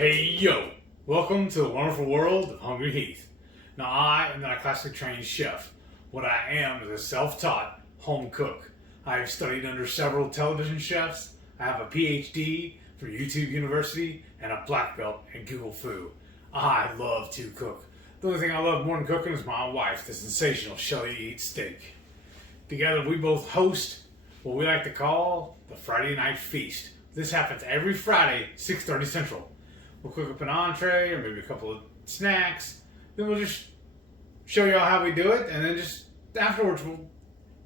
Hey yo! Welcome to the wonderful world of Hungry Heath. Now I am not a classically trained chef. What I am is a self-taught home cook. I have studied under several television chefs. I have a PhD from YouTube University and a black belt in Google Fu. I love to cook. The only thing I love more than cooking is my wife, the sensational Shelly Eats Steak. Together we both host what we like to call the Friday Night Feast. This happens every Friday, 6:30 Central. We'll cook up an entree or maybe a couple of snacks. Then we'll just show y'all how we do it, and then just afterwards we'll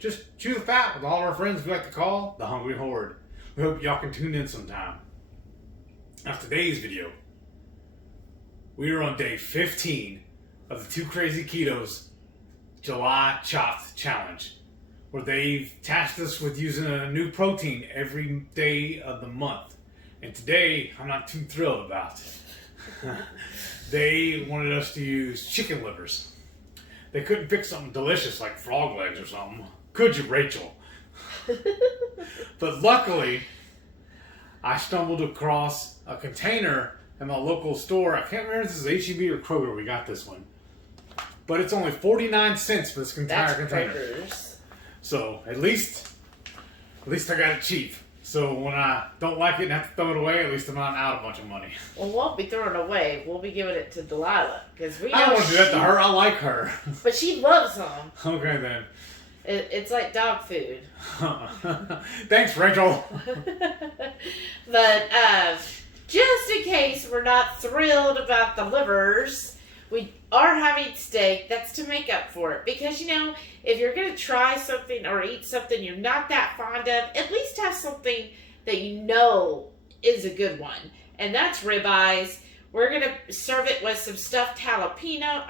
just chew the fat with all our friends we like to call the Hungry Horde. We hope y'all can tune in sometime. Now today's video, we are on day 15 of the Two Krazy Ketos July Chopped Challenge, where they've tasked us with using a new protein every day of the month. And today, I'm not too thrilled about. They wanted us to use chicken livers. They couldn't pick something delicious like frog legs or something. Could you, Rachel? But luckily, I stumbled across a container in my local store. I can't remember if this is H-E-B or Kroger we got this one. But it's only 49 cents for this entire container. Kroger's. So at least I got it cheap. So when I don't like it and have to throw it away, at least I'm not out a bunch of money. Well, we won't be throwing it away. We'll be giving it to Delilah. Because we know I don't want to do that to her. I like her. But she loves them. Okay then. It's like dog food. Thanks, Rachel. But just in case we're not thrilled about the livers, we are having steak. That's to make up for it. Because, you know, if you're going to try something or eat something you're not that fond of, at least have something that you know is a good one. And that's ribeyes. We're going to serve it with some stuffed jalapeno.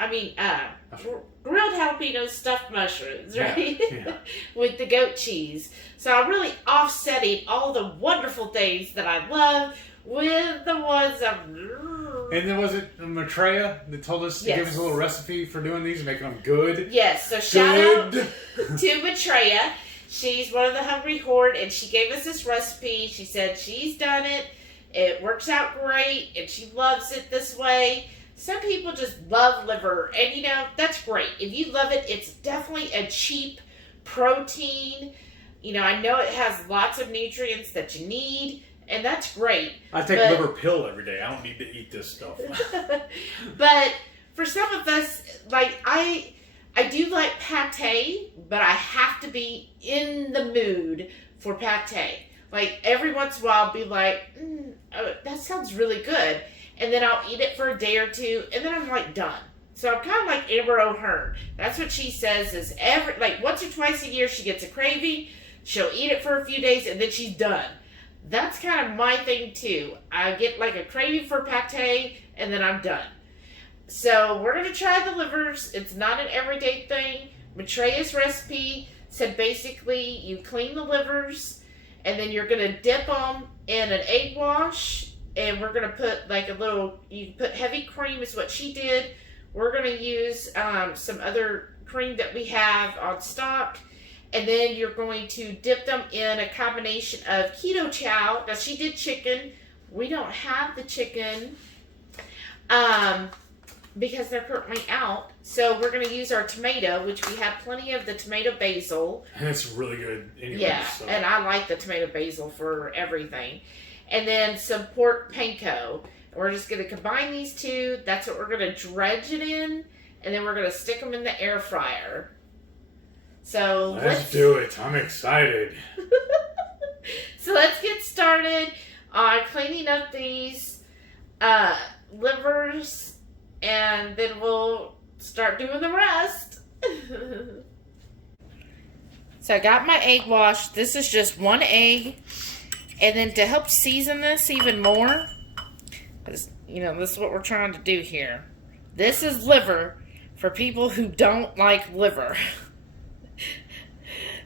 Grilled jalapenos, stuffed mushrooms, right? Yeah. With the goat cheese. So I'm really offsetting all the wonderful things that I love with the ones And then was it Maitreya that told us to give us a little recipe for doing these and making them good? Yes, so shout out to Maitreya. She's one of the Hungry Horde, and she gave us this recipe. She said she's done it. It works out great, and she loves it this way. Some people just love liver, and you know, that's great. If you love it, it's definitely a cheap protein. You know, I know it has lots of nutrients that you need, and that's great. I take liver pill every day. I don't need to eat this stuff. But for some of us, like I do like pate, but I have to be in the mood for pate. Like every once in a while, I'll be like, that sounds really good. And then I'll eat it for a day or two, and then I'm like done. So I'm kind of like Amber O'Hearn. That's what she says is once or twice a year she gets a craving, she'll eat it for a few days, and then she's done. That's kind of my thing too. I get like a craving for pate, and then I'm done. So we're going to try the livers. It's not an everyday thing. Maitreya's recipe said basically you clean the livers, and then you're going to dip them in an egg wash. And we're going to put you put heavy cream is what she did. We're going to use some other cream that we have on stock. And then you're going to dip them in a combination of keto chow. Now she did chicken. We don't have the chicken because they're currently out. So we're going to use our tomato, which we have plenty of the tomato basil. And it's really good anyway. Yeah, so. and I like the tomato basil for everything. And then some pork panko. We're just going to combine these two. That's what we're going to dredge it in. And then we're going to stick them in the air fryer. So let's do it. I'm excited. So let's get started on cleaning up these livers. And then we'll start doing the rest. So I got my egg wash. This is just one egg. And then to help season this even more, because, you know, this is what we're trying to do here. This is liver for people who don't like liver.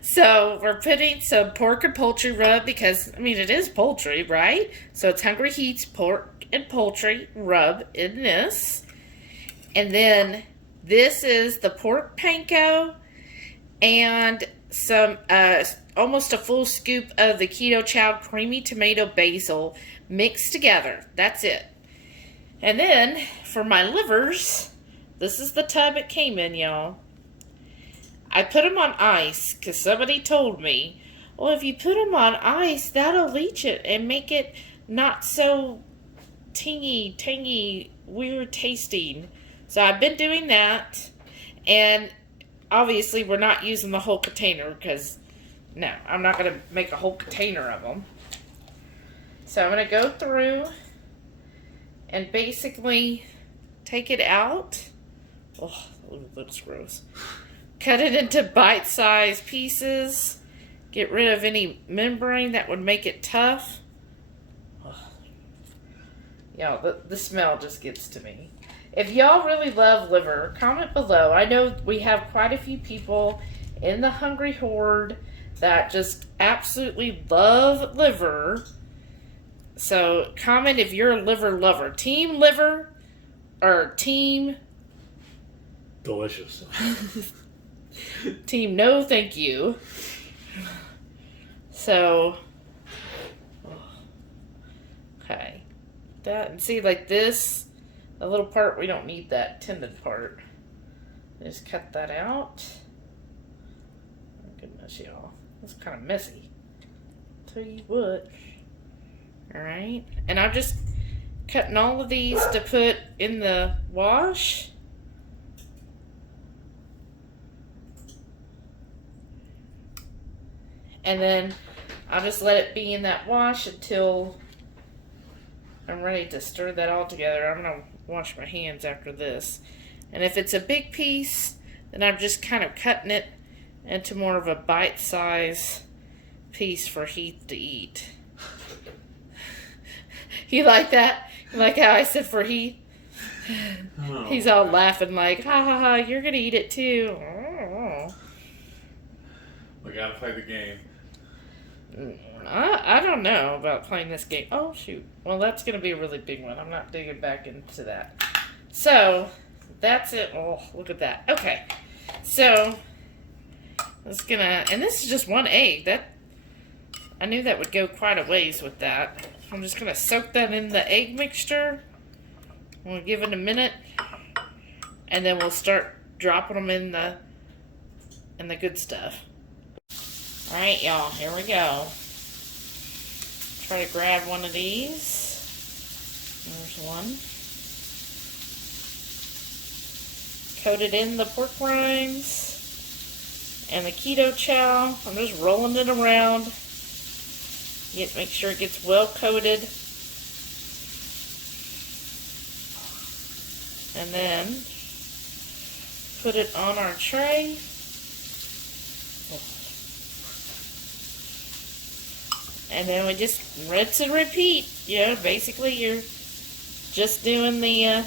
So we're putting some pork and poultry rub because, I mean, it is poultry, right? So it's Hungry Heat's pork and poultry rub in this. And then this is the pork panko and some almost a full scoop of the keto chow creamy tomato basil mixed together. That's it. And then, for my livers, this is the tub it came in, y'all. I put them on ice because somebody told me, well, if you put them on ice, that'll leach it and make it not so tangy, weird tasting. So I've been doing that. And obviously we're not using the whole container because, no, I'm not going to make a whole container of them. So I'm going to go through and basically take it out. Oh, that looks gross. Cut it into bite-sized pieces. Get rid of any membrane that would make it tough. Oh. Y'all, the smell just gets to me. If y'all really love liver, comment below. I know we have quite a few people in the Hungry Horde that just absolutely love liver. So comment if you're a liver lover. Team liver or team... Delicious. Team no thank you. So, okay. That, and see, like this, the little part, we don't need that tendon part. Just cut that out. Oh, goodness, y'all. That's kind of messy. Tell you what. Alright. And I'm just cutting all of these to put in the wash. And then I'll just let it be in that wash until I'm ready to stir that all together. I'm going to wash my hands after this. And if it's a big piece, then I'm just kind of cutting it into more of a bite-size piece for Heath to eat. You like that? You like how I said for Heath? Oh, he's all laughing like, ha ha ha, you're going to eat it too. Oh. We got to play the game. I don't know about playing this game. Oh, shoot. Well, that's going to be a really big one. I'm not digging back into that. So, that's it. Oh, look at that. Okay. So, it's going to... And this is just one egg. I knew that would go quite a ways with that. I'm just going to soak that in the egg mixture. We'll give it a minute. And then we'll start dropping them in the good stuff. Alright, y'all, here we go. Try to grab one of these. There's one. Coat it in the pork rinds and the keto chow. I'm just rolling it around. Make sure it gets well coated. And then put it on our tray. And then we just rinse and repeat. You know, basically you're just doing the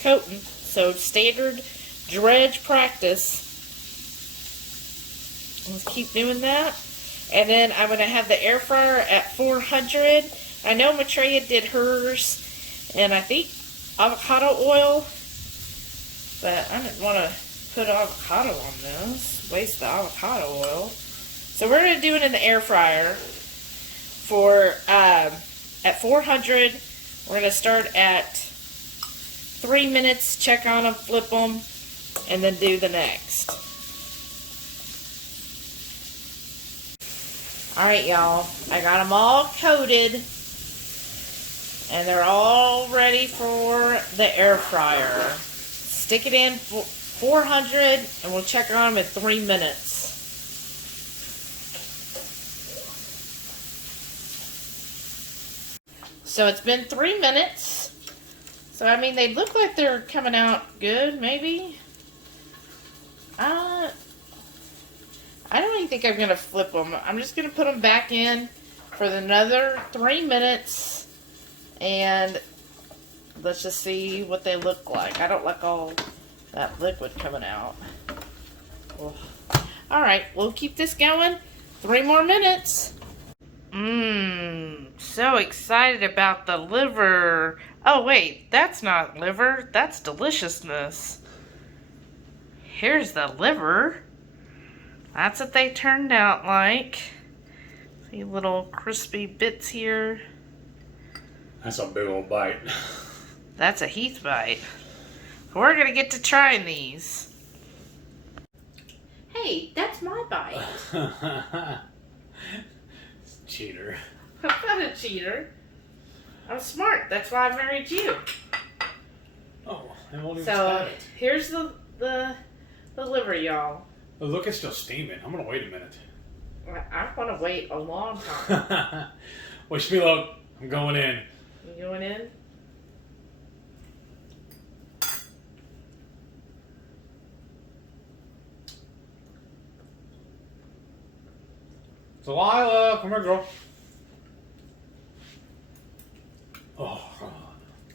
coating. So standard dredge practice. Let's keep doing that. And then I'm going to have the air fryer at 400. I know Maitreya did hers. And I think avocado oil. But I didn't want to put avocado on this. Waste the avocado oil. So we're going to do it in the air fryer. For at 400, we're going to start at 3 minutes, check on them, flip them, and then do the next. Alright, y'all, I got them all coated, and they're all ready for the air fryer. Stick it in 400, and we'll check on them in 3 minutes. So it's been 3 minutes. So I mean, they look like they're coming out good, maybe. I don't even think I'm going to flip them. I'm just going to put them back in for another 3 minutes. And let's just see what they look like. I don't like all that liquid coming out. Alright, we'll keep this going. 3 more minutes. So excited about the liver. Oh wait, that's not liver, that's deliciousness. Here's the liver. That's what they turned out like. See little crispy bits here. That's a big old bite. That's a Heath bite. We're going to get to trying these. Hey, that's my bite. Cheater. I'm not a cheater. I'm smart. That's why I married you. Oh, I won't even So, start it. here's the liver, y'all. Oh, look, it's still steaming. I'm going to wait a minute. I want to wait a long time. Wish me luck. I'm going in. You going in? Delilah, come here, girl. Oh.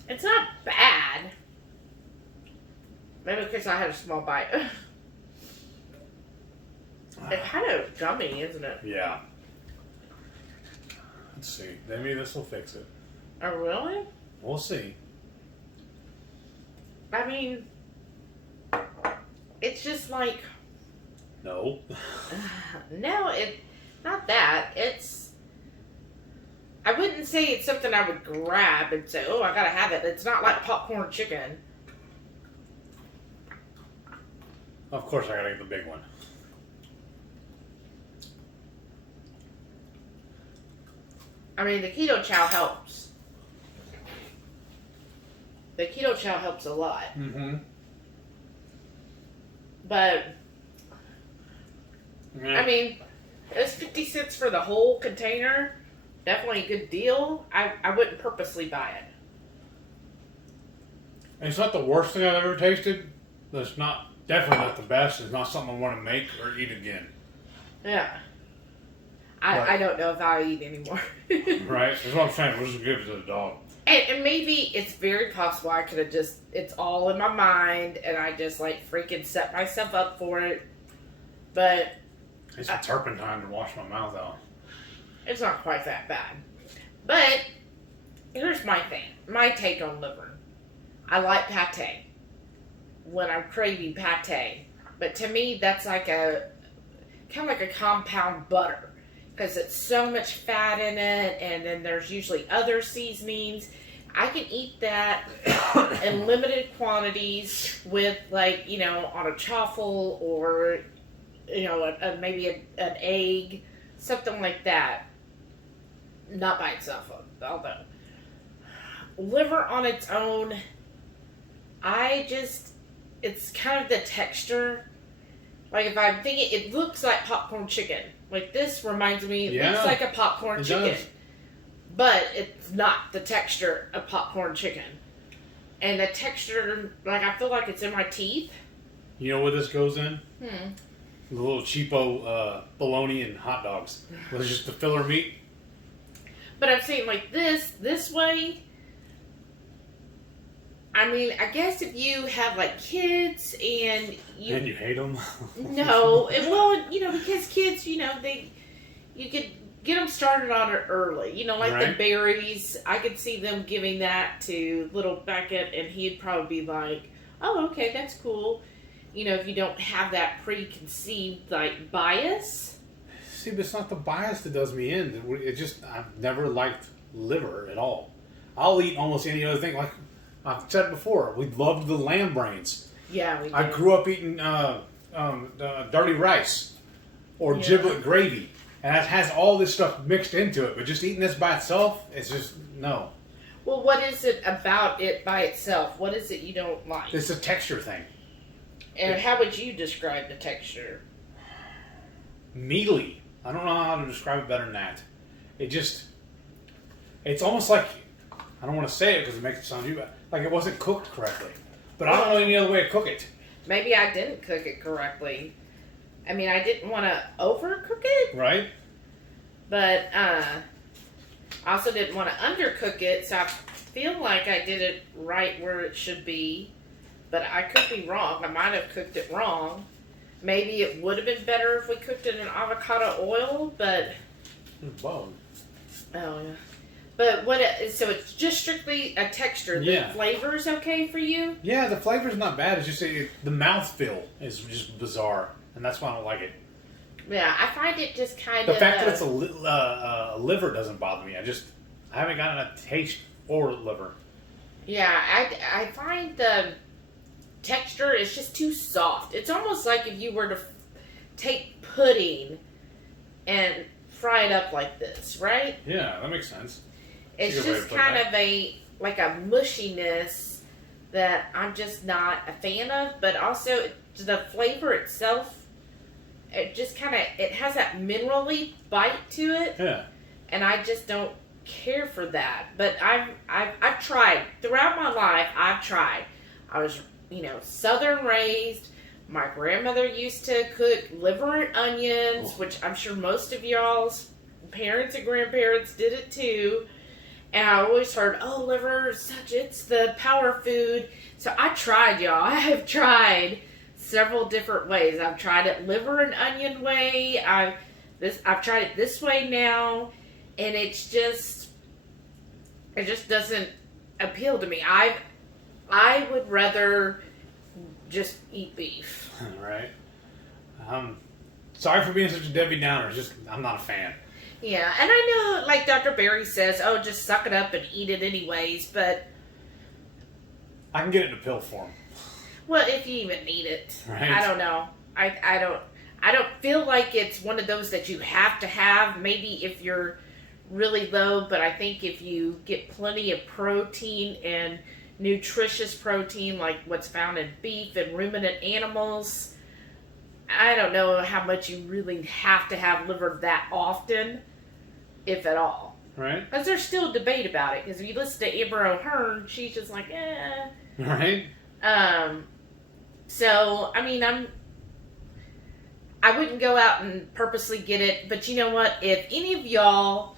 It's not bad. Maybe because I had a small bite. It's kind of gummy, isn't it? Yeah. Let's see. Maybe this will fix it. Oh, really? We'll see. I mean, it's just like... No. No, not that. It's... I wouldn't say it's something I would grab and say, oh, I gotta have it. It's not like popcorn chicken. Of course I gotta get the big one. I mean, the keto chow helps. The keto chow helps a lot. Mm-hmm. But, Yeah. I mean, it was 50 cents for the whole container. Definitely a good deal. I wouldn't purposely buy it. It's not the worst thing I've ever tasted, but it's definitely not the best. It's not something I want to make or eat again. Yeah. Right. I don't know if I'll eat anymore. Right? That's what I'm saying. We'll just give it to the dog. And maybe it's very possible I could have just, it's all in my mind, and I just like freaking set myself up for it. But It's a turpentine to wash my mouth out. it's not quite that bad. But here's my thing, my take on liver. I like pate when I'm craving pate. But to me, that's like kind of like a compound butter. Because it's so much fat in it, and then there's usually other seasonings. I can eat that in limited quantities with, like, you know, on a chaffle or, you know, maybe an egg, something like that. Not by itself, although. Liver on its own, it's kind of the texture. Like, if I'm thinking, it looks like popcorn chicken. Like, this reminds me, it looks like a popcorn chicken. Does. But it's not the texture of popcorn chicken. And the texture, like, I feel like it's in my teeth. You know what this goes in? The little cheapo bologna and hot dogs. With just the filler meat. But I'm saying, like, this way, I mean, I guess if you have, like, kids and you... And you hate them? No. Well, you know, because kids, you know, you could get them started on it early. You know, like the berries. I could see them giving that to little Beckett, and he'd probably be like, oh, okay, that's cool. You know, if you don't have that preconceived, like, bias. See, but it's not the bias that does me in. I've never liked liver at all. I'll eat almost any other thing. Like I've said before, we loved the lamb brains. Yeah, we did. I grew up eating dirty rice or giblet gravy. And it has all this stuff mixed into it. But just eating this by itself, it's just, no. Well, what is it about it by itself? What is it you don't like? It's a texture thing. And how would you describe the texture? Mealy. I don't know how to describe it better than that. It's almost like, I don't want to say it because it makes it sound too bad, like it wasn't cooked correctly. But I don't know any other way to cook it. Maybe I didn't cook it correctly. I mean, I didn't want to overcook it. Right? But I also didn't want to undercook it, so I feel like I did it right where it should be. But I could be wrong. I might have cooked it wrong. Maybe it would have been better if we cooked it in avocado oil, but... Whoa. Oh, yeah. But so it's just strictly a texture. The flavor is okay for you? Yeah, the flavor's not bad. It's just the mouthfeel is just bizarre. And that's why I don't like it. Yeah, I find it just kind of... The fact that it's a liver doesn't bother me. I haven't gotten a taste for liver. Yeah, I find the texture is just too soft. It's almost like if you were to take pudding and fry it up like this, right? Yeah, that makes sense. It's just kind of like a mushiness that I'm just not a fan of, but also the flavor itself, it just kind of, it has that minerally bite to it. Yeah. And I just don't care for that. But I've tried throughout my life. I've tried. I was, Southern raised. My grandmother used to cook liver and onions, which I'm sure most of y'all's parents and grandparents did it too. And I always heard, oh, liver, it's the power food. So I tried, y'all. I have tried several different ways. I've tried it liver and onion way. I've tried it this way now, and it just doesn't appeal to me. I would rather just eat beef. Right. Sorry for being such a Debbie Downer. I'm not a fan. Yeah, and I know, like Dr. Barry says, oh, just suck it up and eat it anyways, but I can get it in a pill form. Well, if you even need it. Right. I don't know. I don't feel like it's one of those that you have to have. Maybe if you're really low, but I think if you get plenty of protein and nutritious protein like what's found in beef and ruminant animals, I don't know how much you really have to have liver that often, if at all. Right. Because there's still debate about it. Because if you listen to Amber O'Hearn, she's just like, eh. Right. So, I mean, I wouldn't go out and purposely get it, but you know what? If any of y'all,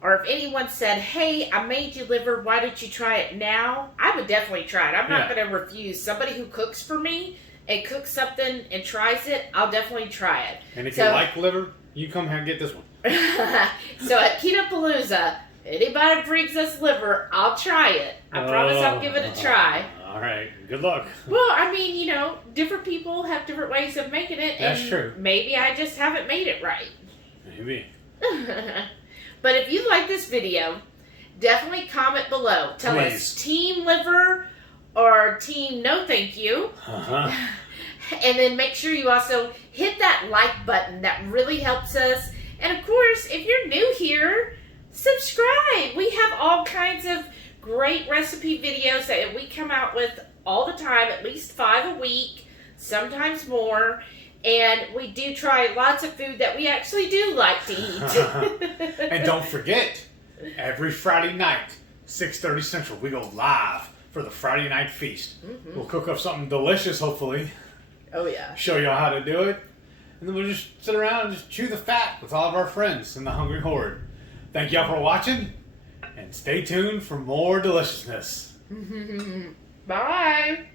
or if anyone said, hey, I made you liver, why don't you try it now? I would definitely try it. I'm not going to refuse. Somebody who cooks for me and cooks something and tries it, I'll definitely try it. And if you like liver, you come here and get this one. So at Keto-Palooza, anybody brings us liver, I'll try it. I promise I'll give it a try. All right. Good luck. Well, I mean, different people have different ways of making it. That's and true. Maybe I just haven't made it right. Maybe. But if you like this video, definitely comment below. Tell us team liver or team no thank you. Uh-huh. And then make sure you also hit that like button. That really helps us. And of course, if you're new here, subscribe. We have all kinds of great recipe videos that we come out with all the time, at least 5 a week, sometimes more. And we do try lots of food that we actually do like to eat. And don't forget, every Friday night, 6:30 Central, we go live for the Friday night feast. Mm-hmm. We'll cook up something delicious, hopefully. Oh, yeah. Show y'all how to do it. And then we'll just sit around and just chew the fat with all of our friends in the Hungry Horde. Thank y'all for watching. And stay tuned for more deliciousness. Bye.